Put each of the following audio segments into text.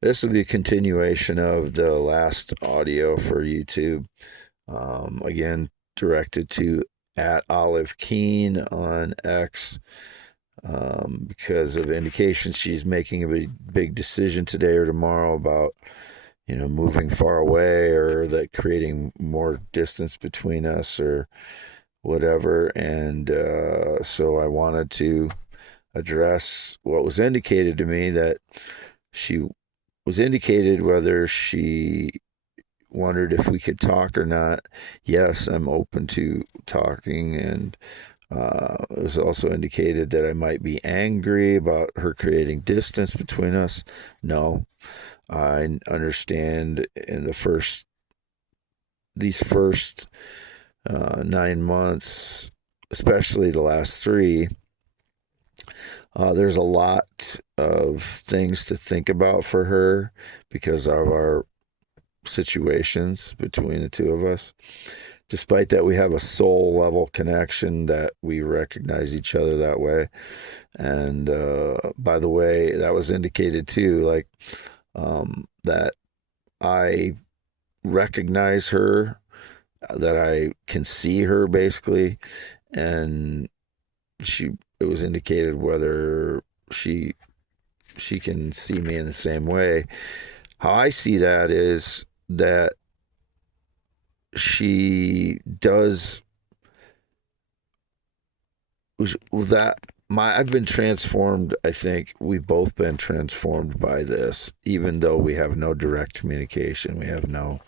This will be a continuation of the last audio for YouTube. Again, directed to at Olive Keen on X, because of indications she's making a big decision today or tomorrow about, moving far away, or that creating more distance between us or whatever. And so I wanted to address what was indicated to me, that she was indicated whether she wondered if we could talk or not. Yes, I'm open to talking. And it was also indicated that I might be angry about her creating distance between us. No, I understand in these first 9 months, especially the last three, there's a lot of things to think about for her because of our situations between the two of us. Despite that, we have a soul level connection, that we recognize each other that way. And by the way, that was indicated too, like, that I recognize her, that I can see her basically. And it was indicated whether she can see me in the same way. How I see that is that she does that. I've been transformed. I think we've both been transformed by this, even though we have no direct communication. We have no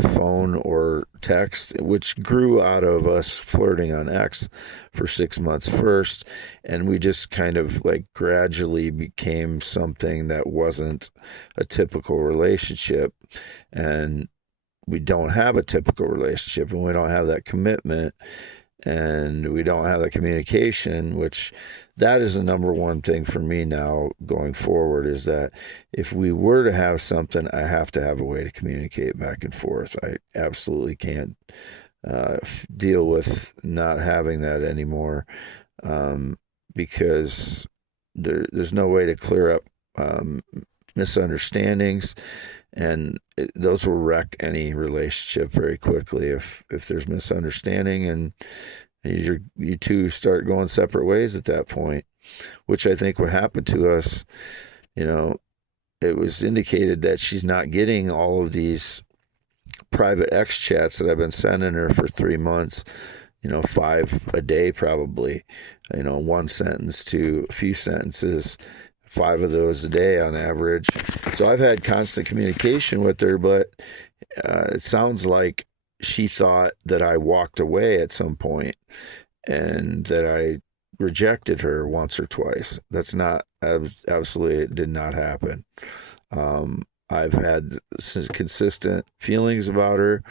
phone or text, which grew out of us flirting on X for 6 months first. And we just kind of like gradually became something that wasn't a typical relationship. And we don't have a typical relationship, and we don't have that commitment, and we don't have that communication, which that is the number one thing for me now going forward, is that if we were to have something, I have to have a way to communicate back and forth. I absolutely can't deal with not having that anymore, because there's no way to clear up misunderstandings, and those will wreck any relationship very quickly if there's misunderstanding, and you two start going separate ways at that point, which I think what happened to us. It was indicated that she's not getting all of these private X chats that I've been sending her for 3 months, 5 a day probably, one sentence to a few sentences, 5 of those a day on average. So I've had constant communication with her, but it sounds like she thought that I walked away at some point and that I rejected her once or twice. That's not, absolutely, it did not happen. I've had consistent feelings about her.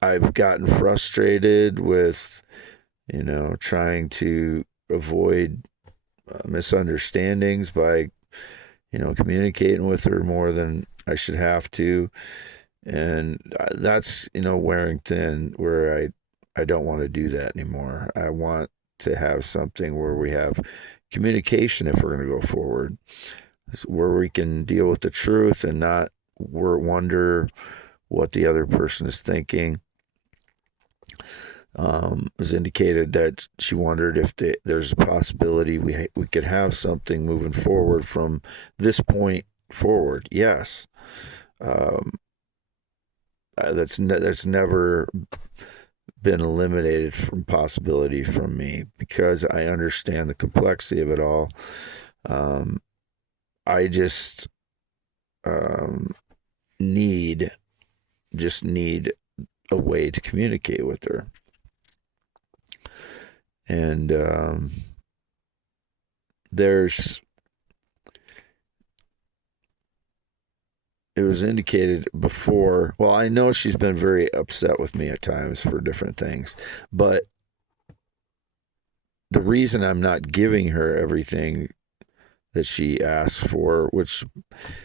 I've gotten frustrated with, trying to avoid misunderstandings by, communicating with her more than I should have to. And that's, wearing thin, where I don't want to do that anymore. I want to have something where we have communication if we're going to go forward, where we can deal with the truth and not wonder what the other person is thinking. Was indicated that she wondered if there's a possibility we could have something moving forward from this point forward. Yes, that's never been eliminated from possibility from me, because I understand the complexity of it all. I just need a way to communicate with her. And it was indicated before, well, I know she's been very upset with me at times for different things, but the reason I'm not giving her everything that she asks for, which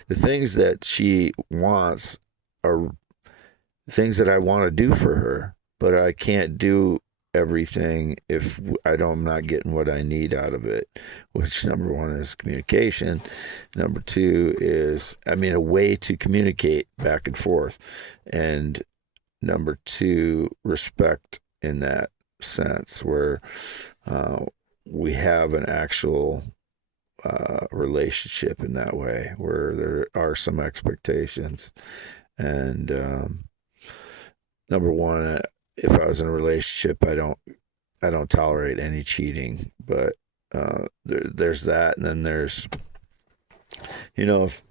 the things that she wants are things that I want to do for her, but I can't do everything if I'm not getting what I need out of it, which number one is communication. Number two is, a way to communicate back and forth. And number two, respect in that sense, where we have an actual relationship in that way, where there are some expectations. And number one, if I was in a relationship, I don't tolerate any cheating. But there's that, and then there's, if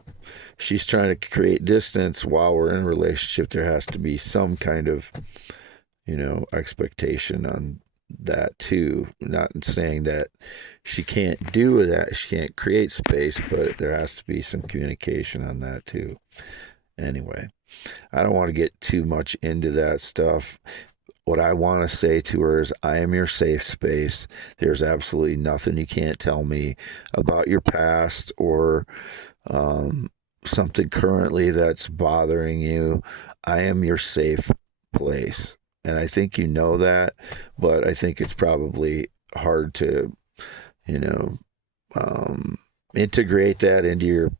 she's trying to create distance while we're in a relationship, there has to be some kind of, expectation on that too. Not saying that she can't do that, she can't create space, but there has to be some communication on that too. Anyway, I don't want to get too much into that stuff. What I want to say to her is, I am your safe space. There's absolutely nothing you can't tell me about your past or something currently that's bothering you. I am your safe place. And I think you know that, but I think it's probably hard to, integrate that into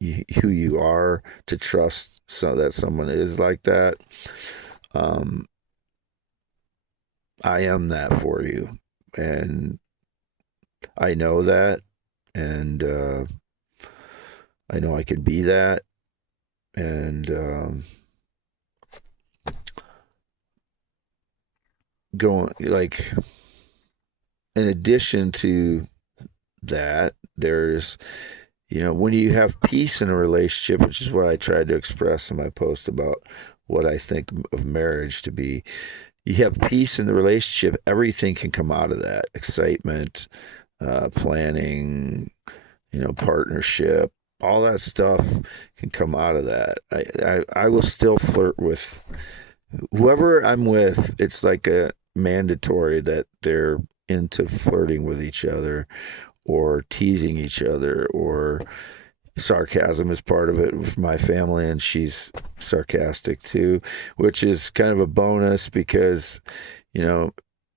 who you are, to trust so that someone is like that. I am that for you, and I know that, and I know I can be that, and going, like, in addition to that, there's, when you have peace in a relationship, which is what I tried to express in my post about what I think of marriage to be, you have peace in the relationship, everything can come out of that. Excitement, planning, partnership, all that stuff can come out of that. I will still flirt with whoever I'm with. It's like a mandatory that they're into flirting with each other or teasing each other, or sarcasm is part of it with my family, and she's sarcastic too, which is kind of a bonus because,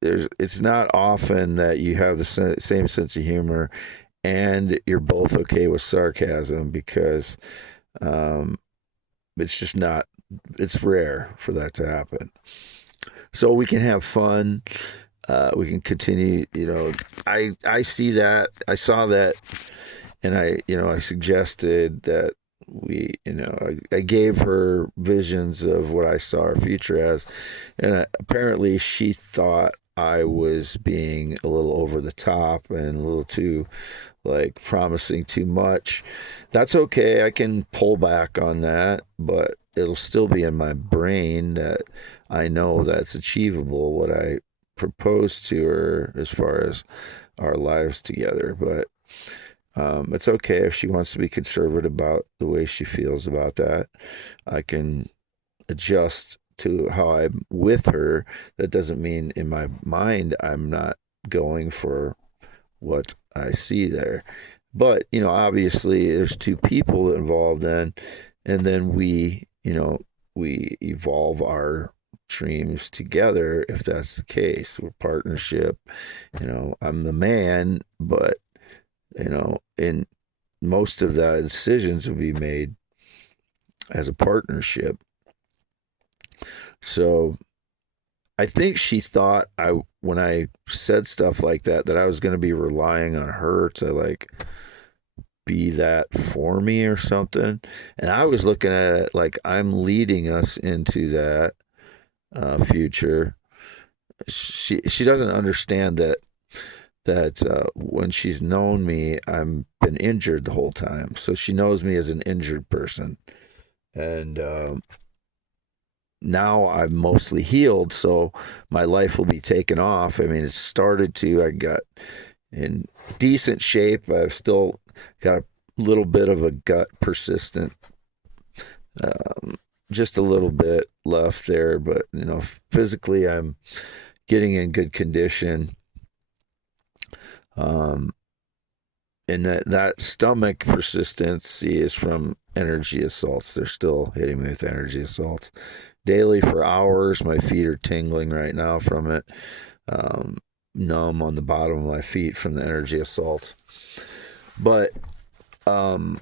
it's not often that you have the same sense of humor and you're both okay with sarcasm, because it's just not, it's rare for that to happen. So we can have fun. We can continue, I see that, I saw that, and I suggested that I gave her visions of what I saw our future as, and apparently she thought I was being a little over the top and a little too, like, promising too much. That's okay. I can pull back on that, but it'll still be in my brain that I know that's achievable, what I proposed to her as far as our lives together. But it's okay if she wants to be conservative about the way she feels about that. I can adjust to how I'm with her. That doesn't mean in my mind I'm not going for what I see there. But, obviously there's two people involved then, and then we evolve our dreams together if that's the case. We're partnership. I'm the man, but and most of the decisions will be made as a partnership. So I think she thought when I said stuff like that I was going to be relying on her to, like, be that for me or something. And I was looking at it like I'm leading us into that future. She doesn't understand that when she's known me, I've been injured the whole time. So she knows me as an injured person. And now I'm mostly healed, so my life will be taken off. It started to. I got in decent shape. I've still got a little bit of a gut persistent, just a little bit left there. But, physically I'm getting in good condition. And that stomach persistency is from energy assaults. They're still hitting me with energy assaults daily for hours. My feet are tingling right now from it. um, numb on the bottom of my feet from the energy assault. But I'm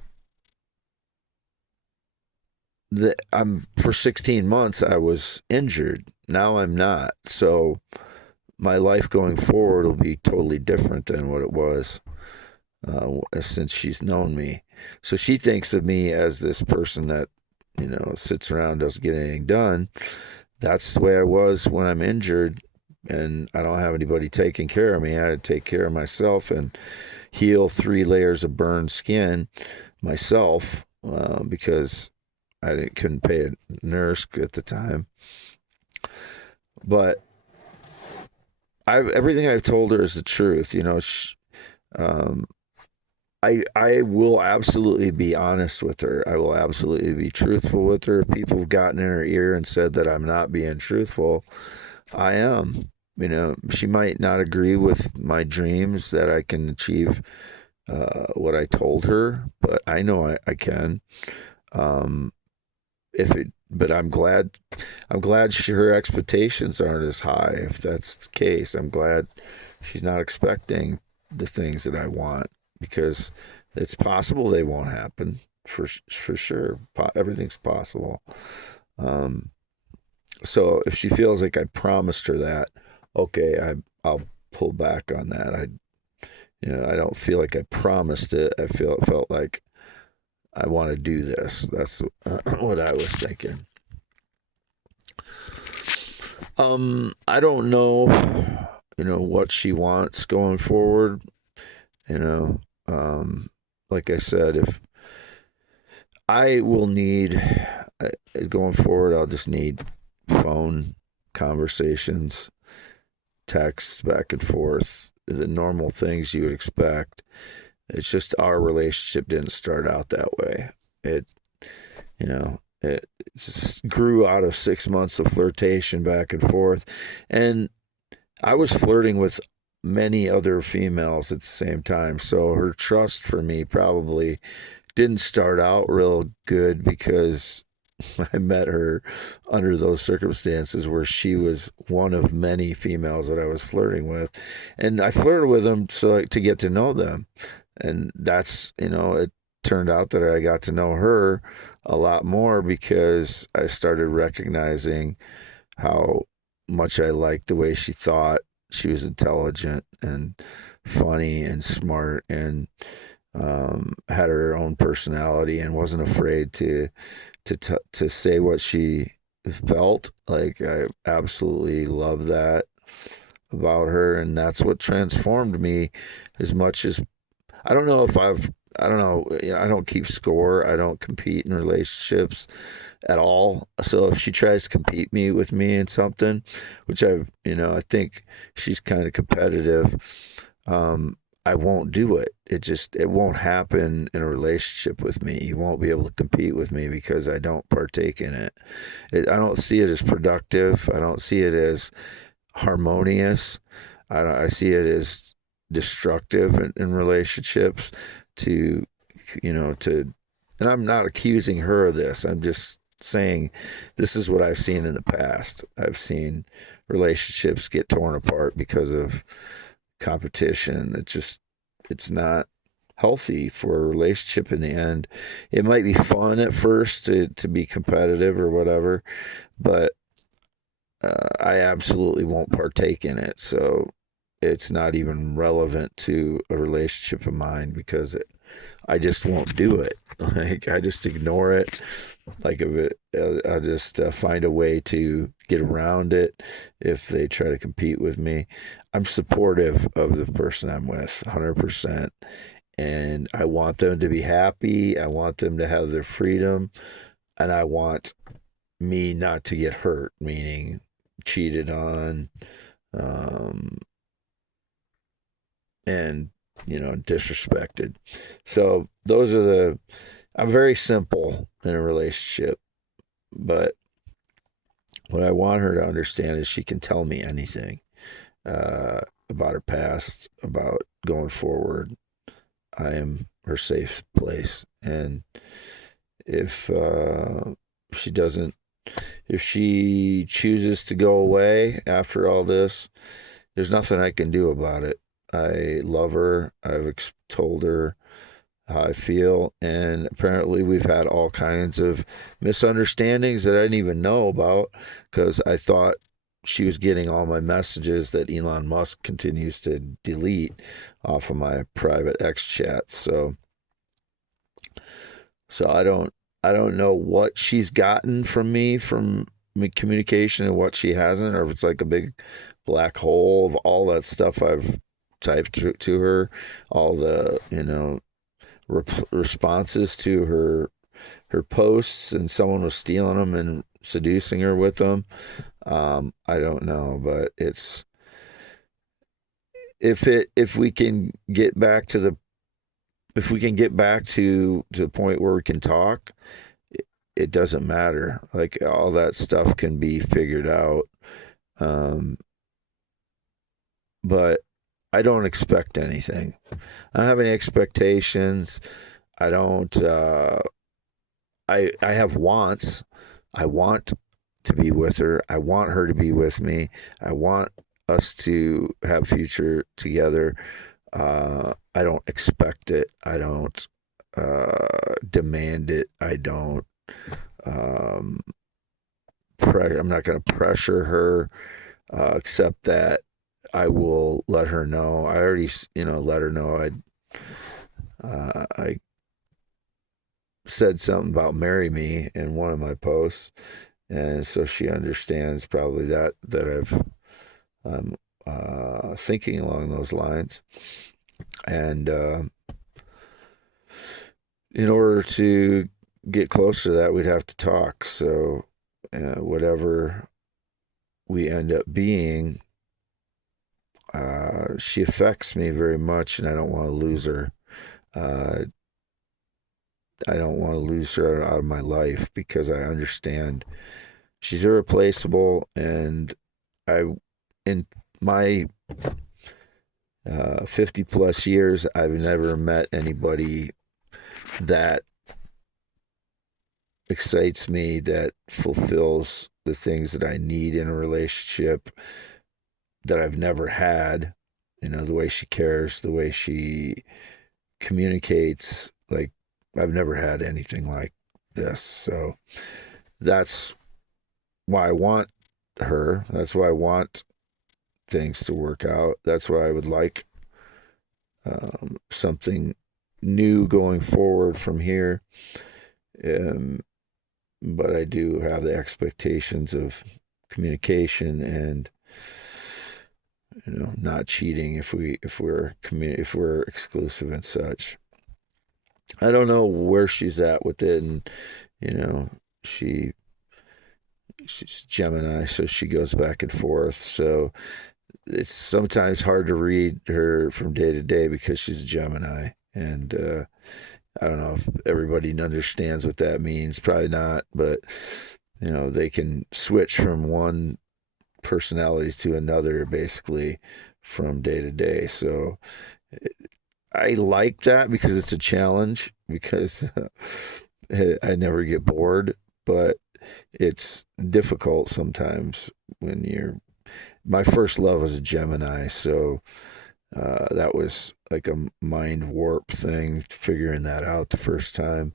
for 16 months I was injured. Now I'm not. So my life going forward will be totally different than what it was since she's known me. So she thinks of me as this person that, sits around, doesn't get anything done. That's the way I was when I'm injured and I don't have anybody taking care of me. I had to take care of myself and heal 3 layers of burned skin myself because couldn't pay a nurse at the time. But everything I've told her is the truth. I will absolutely be honest with her. I will absolutely be truthful with her. People have gotten in her ear and said that I'm not being truthful. I am. She might not agree with my dreams that I can achieve what I told her, but I know I can. But I'm glad her expectations aren't as high. If that's the case, I'm glad she's not expecting the things that I want, because it's possible they won't happen for sure. Everything's possible. So if she feels like I promised her that, okay, I'll pull back on that. I don't feel like I promised it. I felt like I want to do this. That's what I was thinking. I don't know, what she wants going forward. Like I said, if I will need going forward, I'll just need phone conversations, texts back and forth, the normal things you would expect. It's just our relationship didn't start out that way. It just grew out of 6 months of flirtation back and forth. And I was flirting with many other females at the same time. So her trust for me probably didn't start out real good, because I met her under those circumstances where she was one of many females that I was flirting with. And I flirted with them to get to know them. And that's, it turned out that I got to know her a lot more because I started recognizing how much I liked the way she thought. She was intelligent and funny and smart, and had her own personality, and wasn't afraid to say what she felt. Like, I absolutely love that about her, and that's what transformed me. As much as I don't know if I don't know, I don't keep score. I don't compete in relationships at all. So if she tries to compete with me in something, which I think she's kind of competitive, I won't do it. It won't happen in a relationship with me. You won't be able to compete with me because I don't partake in it. I don't see it as productive. I don't see it as harmonious. I see it as destructive in relationships to, and I'm not accusing her of this. I'm just saying this is what I've seen in the past. I've seen relationships get torn apart because of competition. It's not healthy for a relationship in the end. It might be fun at first to be competitive or whatever, but I absolutely won't partake in it. So it's not even relevant to a relationship of mine, because I just won't do it. Like, I just ignore it. Like, I'll just find a way to get around it if they try to compete with me. I'm supportive of the person I'm with, 100%. And I want them to be happy. I want them to have their freedom. And I want me not to get hurt, meaning cheated on, and disrespected. So I'm very simple in a relationship, but what I want her to understand is she can tell me anything about her past, about going forward. I am her safe place. And if she doesn't if she chooses to go away after all this, there's nothing I can do about it. I love her. I've told her how I feel, and apparently we've had all kinds of misunderstandings that I didn't even know about because I thought she was getting all my messages that Elon Musk continues to delete off of my private X chats. So I don't know what she's gotten from me from communication and what she hasn't, or if it's like a big black hole of all that stuff I've typed to her, all the responses to her posts, and someone was stealing them and seducing her with them. I don't know, but it's if we can get back to the point where we can talk, it doesn't matter. Like all that stuff can be figured out. But I don't expect anything. I don't have any expectations. I don't. I have wants. I want to be with her. I want her to be with me. I want us to have future together. I don't expect it. I don't demand it. I don't. I'm not going to pressure her, except that I will let her know. I already, let her know I said something about marry me in one of my posts, and so she understands probably that I'm thinking along those lines. And in order to get closer to that, we'd have to talk. So whatever we end up being, she affects me very much, and I don't want to lose her. I don't want to lose her out of my life because I understand she's irreplaceable, and in my 50 plus years, I've never met anybody that excites me, that fulfills the things that I need in a relationship, that I've never had. The way she cares, the way she communicates, like I've never had anything like this. So that's why I want her. That's why I want things to work out. That's why I would like something new going forward from here. But I do have the expectations of communication and not cheating if we're exclusive and such. I don't know where she's at with it, and she's Gemini, so she goes back and forth. So it's sometimes hard to read her from day to day because she's a Gemini, and I don't know if everybody understands what that means. Probably not, but they can switch from one personality to another basically from day to day. So I like that because it's a challenge, because I never get bored, but it's difficult sometimes when my first love was a Gemini, so that was like a mind warp thing, figuring that out the first time.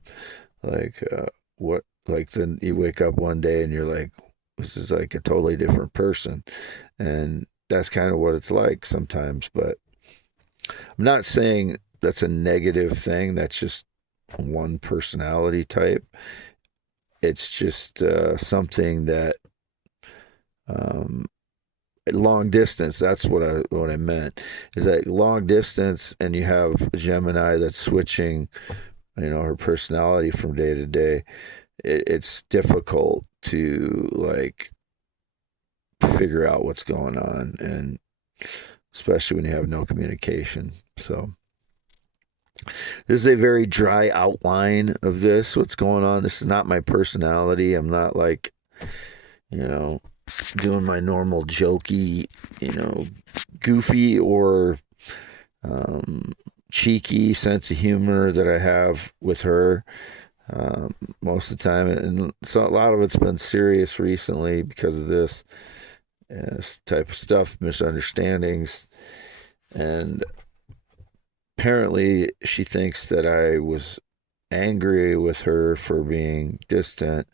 Like, then you wake up one day and you're like, this is like a totally different person. And that's kind of what it's like sometimes. But I'm not saying that's a negative thing. That's just one personality type. It's just something that long distance, that's what I meant, is that long distance, and you have a Gemini that's switching her personality from day to day. It's difficult to like figure out what's going on, and especially when you have no communication. So this is a very dry outline of what's going on. This is not my personality. I'm not like doing my normal jokey, goofy or cheeky sense of humor that I have with her most of the time. And so a lot of it's been serious recently because of this. this type of stuff, misunderstandings. And apparently she thinks that I was angry with her for being distant.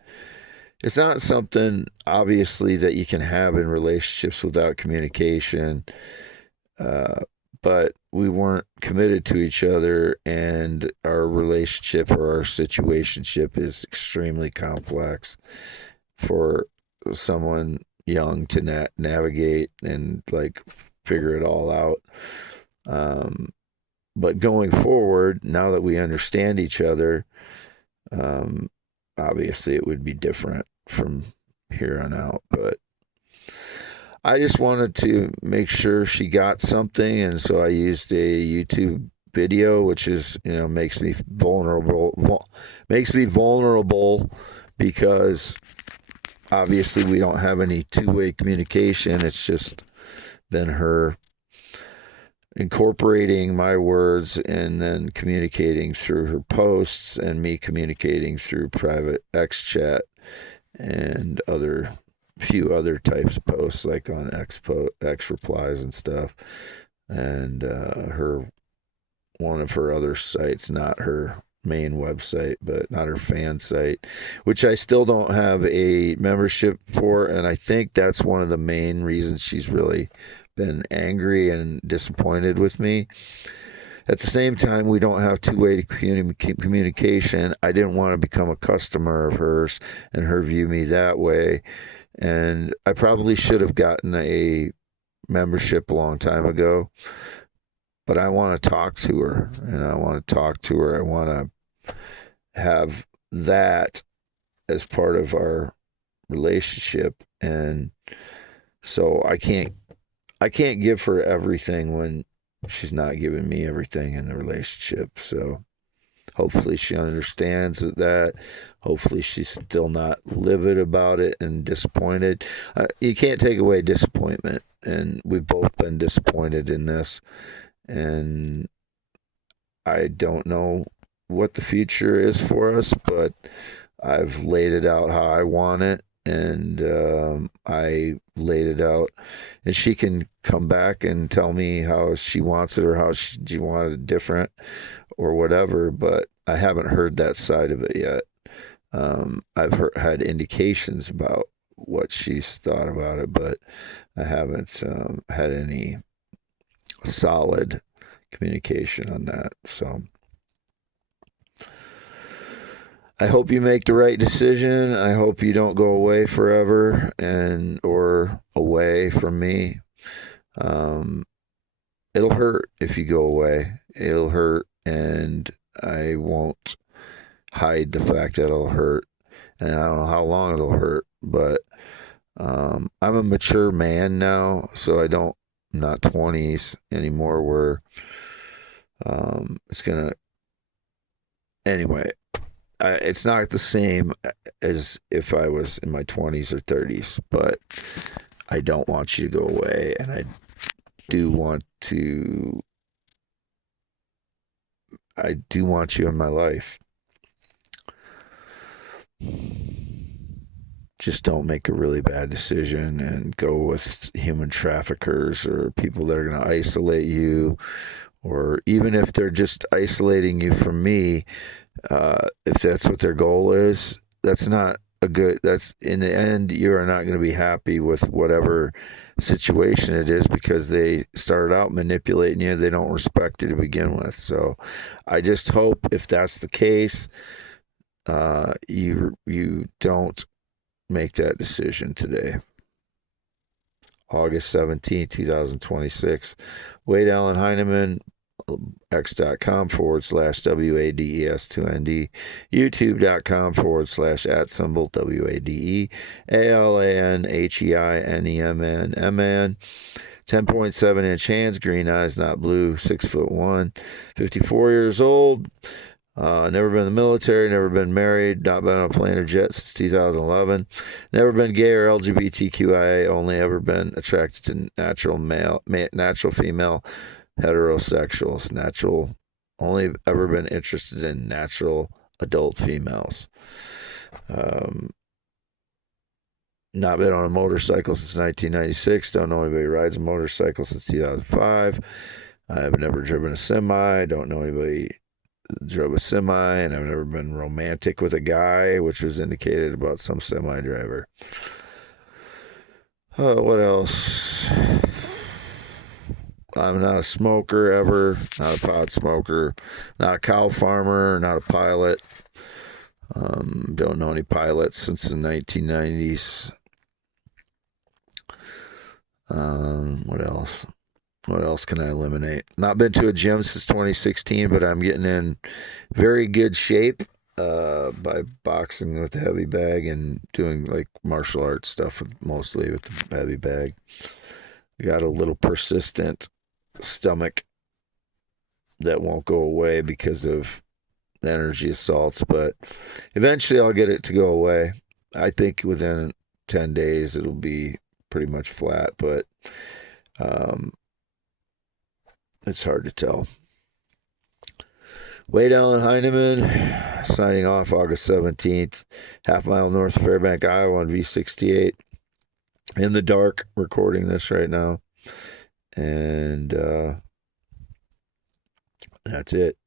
It's not something, obviously, that you can have in relationships without communication. But we weren't committed to each other, and our relationship or our situationship is extremely complex for someone young to navigate and like figure it all out. But going forward, now that we understand each other, obviously it would be different from here on out. But I just wanted to make sure she got something, and so I used a YouTube video, which is, makes me vulnerable. Makes me vulnerable because obviously we don't have any two-way communication. It's just been her incorporating my words and then communicating through her posts, and me communicating through private X chat and few other types of posts, like on X replies and stuff, and one of her other sites, not her main website, but not her fan site, which I still don't have a membership for, and I think that's one of the main reasons she's really been angry and disappointed with me. At the same time, we don't have two-way communication. I didn't want to become a customer of hers and her view me that way. And I probably should have gotten a membership a long time ago. But I want to talk to her, and I want to talk to her. I want to have that as part of our relationship. And so I can't give her everything when she's not giving me everything in the relationship. So hopefully she understands that. Hopefully she's still not livid about it and disappointed. You can't take away disappointment, and we've both been disappointed in this. And I don't know what the future is for us, but I've laid it out how I want it, and I laid it out, and she can come back and tell me how she wants it, or how she wanted it different or whatever, but I haven't heard that side of it yet. I've had indications about what she's thought about it, but I haven't had any solid communication on that. So I hope you make the right decision. I hope you don't go away forever or away from me. It'll hurt if you go away. It'll hurt, and I won't hide the fact that it'll hurt. And I don't know how long it'll hurt, but I'm a mature man now, so I'm not 20s anymore where it's gonna. Anyway, it's not the same as if I was in my 20s or 30s, but I don't want you to go away, and I do want you in my life. Just don't make a really bad decision and go with human traffickers or people that are going to isolate you, or even if they're just isolating you from me, if that's what their goal is, that's in the end, you are not going to be happy with whatever situation it is, because they started out manipulating you. They don't respect you to begin with. So I just hope, if that's the case, you don't make that decision today. August 17th, 2026. Wade Allen Heineman, x.com/WADES2ND, youtube.com/@ WADEALANHEINEMN. 10.7-inch hands, green eyes, not blue, 6'1", 54 years old. Never been in the military, never been married, not been on a plane or jet since 2011. Never been gay or LGBTQIA, only ever been attracted to natural female heterosexuals. Only ever been interested in natural adult females. Not been on a motorcycle since 1996. Don't know anybody who rides a motorcycle since 2005. I've never driven a semi. Don't know anybody who drove a semi, and I've never been romantic with a guy, which was indicated about some semi driver. What else? I'm not a smoker ever, not a pot smoker, not a cow farmer, not a pilot. Don't know any pilots since the 1990s. What else? What else can I eliminate? Not been to a gym since 2016, but I'm getting in very good shape by boxing with the heavy bag and doing like martial arts stuff mostly with the heavy bag. I got a little persistent stomach that won't go away because of energy assaults, but eventually I'll get it to go away. I think within 10 days it'll be pretty much flat, but it's hard to tell. Wade Allen Heineman signing off August 17th, half mile north of Fairbank, Iowa on V68. In the dark, recording this right now. And that's it.